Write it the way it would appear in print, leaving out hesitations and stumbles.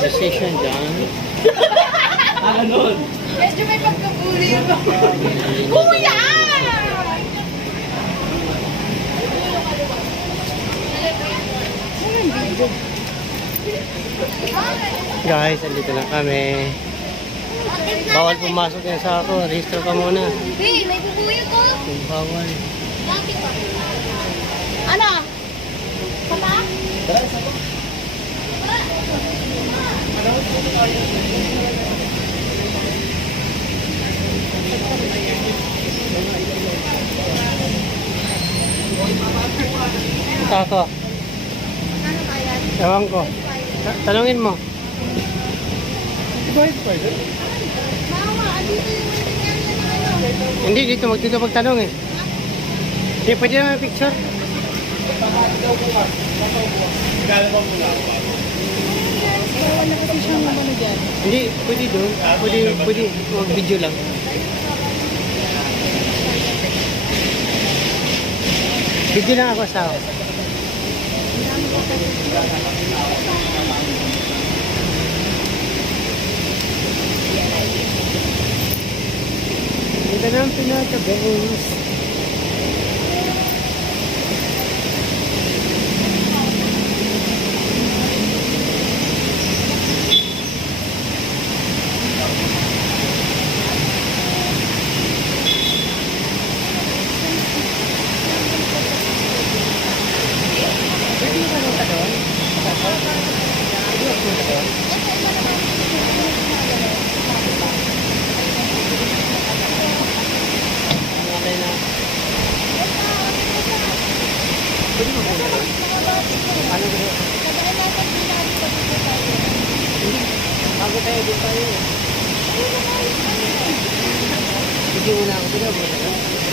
Registration dyan. Nun. Medyo may pagkabuli mo. Kuya! Guys, andito na kami. Bawal pumasok yan sa ako. Register ka muna. Hey, may bubuyo ko. Bawal. Bakit ba? Ano? Papa? Ako. Ano ba yan? Ewan ko. Tanungin mo. Mama, andito yung managyan niya ng ano. Hindi, dito magtanong eh. Hindi, pwede naman may picture. Wala kasi siyang ano dyan. Hindi, pwede doon. Pwede. Mag-video lang. Video lang ako sa Ito na ang pinaka-bangs. Pwede ka nung doon? Pwede ka nung doon? Okay na. Pwede mo punta doon? Ano ba yun? Hindi. Bago tayo doon tayo. Sige muna ako. Pwede mo punta doon?